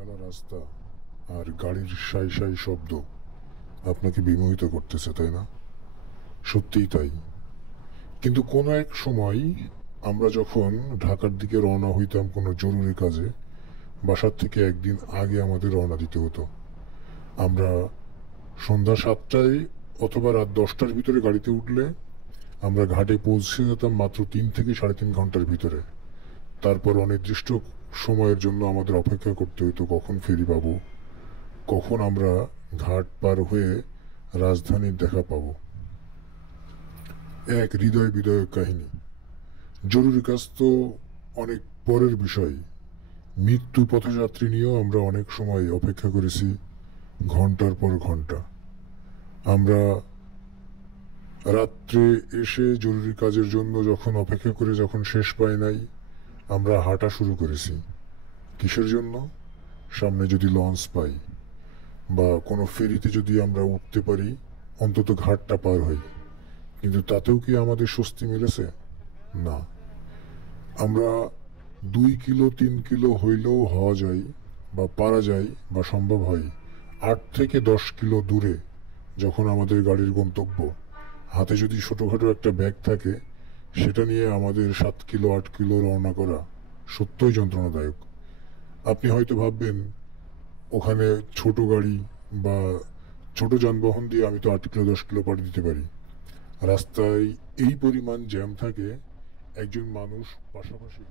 ঢালা রাস্তা আর গাড়ির সাই সাই শব্দ আপনাকে বিমোহিত করতেছে, তাই না? সত্যিই তাই। কিন্তু কোনো এক সময় আমরা যখন ঢাকার দিকে রওনা হইতাম কোনো জরুরি কাজে, বাসার থেকে একদিন আগে আমাদের রওনা দিতে হতো। আমরা সন্ধ্যা 7টায় অথবা রাত 10টার ভিতরে গাড়িতে উঠলে আমরা ঘাটে পৌঁছে যেতাম মাত্র 3 থেকে 3.5 ঘন্টার ভিতরে। তারপর অনির্দিষ্ট সময়ের জন্য আমাদের অপেক্ষা করতে হতো কখন ফেরি পাবো, কখন আমরা ঘাট পার হয়ে রাজধানীর দেখা পাবো। এক হৃদয় বিদায়ক কাহিনী। জরুরি কাজ তো অনেক পরের বিষয়। মৃত্যু পথযাত্রী নিয়েও আমরা অনেক সময় অপেক্ষা করেছি, ঘন্টার পর ঘন্টা। আমরা রাত্রে এসে জরুরি কাজের জন্য যখন অপেক্ষা করে যখন শেষ পাই নাই, আমরা হাঁটা শুরু করেছি। কিসের জন্য? সামনে যদি লঞ্চ পাই বা কোনো ফেরিতে যদি আমরা উঠতে পারি, অন্তত ঘাটটা পার হই। কিন্তু তাতেও কি আমাদের স্বস্তি মিলেছে? না। আমরা 2 কিলো 3 কিলো হইলেও হওয়া যায় বা পারা যায় বা সম্ভব হয় 8 থেকে 10 কিলো দূরে যখন আমাদের গাড়ির গন্তব্য, হাতে যদি ছোটখাটো একটা ব্যাগ থাকে, সেটা নিয়ে আমাদের 7 কিলো 8 কিলো রওনা করা সত্যই যন্ত্রণাদায়ক। আপনি হয়তো ভাববেন, ওখানে ছোট গাড়ি বা ছোট যানবাহন দিয়ে আমি তো 8 কিলো 10 কিলো পাড়ি দিতে পারি। রাস্তায় এই পরিমাণ জ্যাম থাকে, একজন মানুষ পাশাপাশি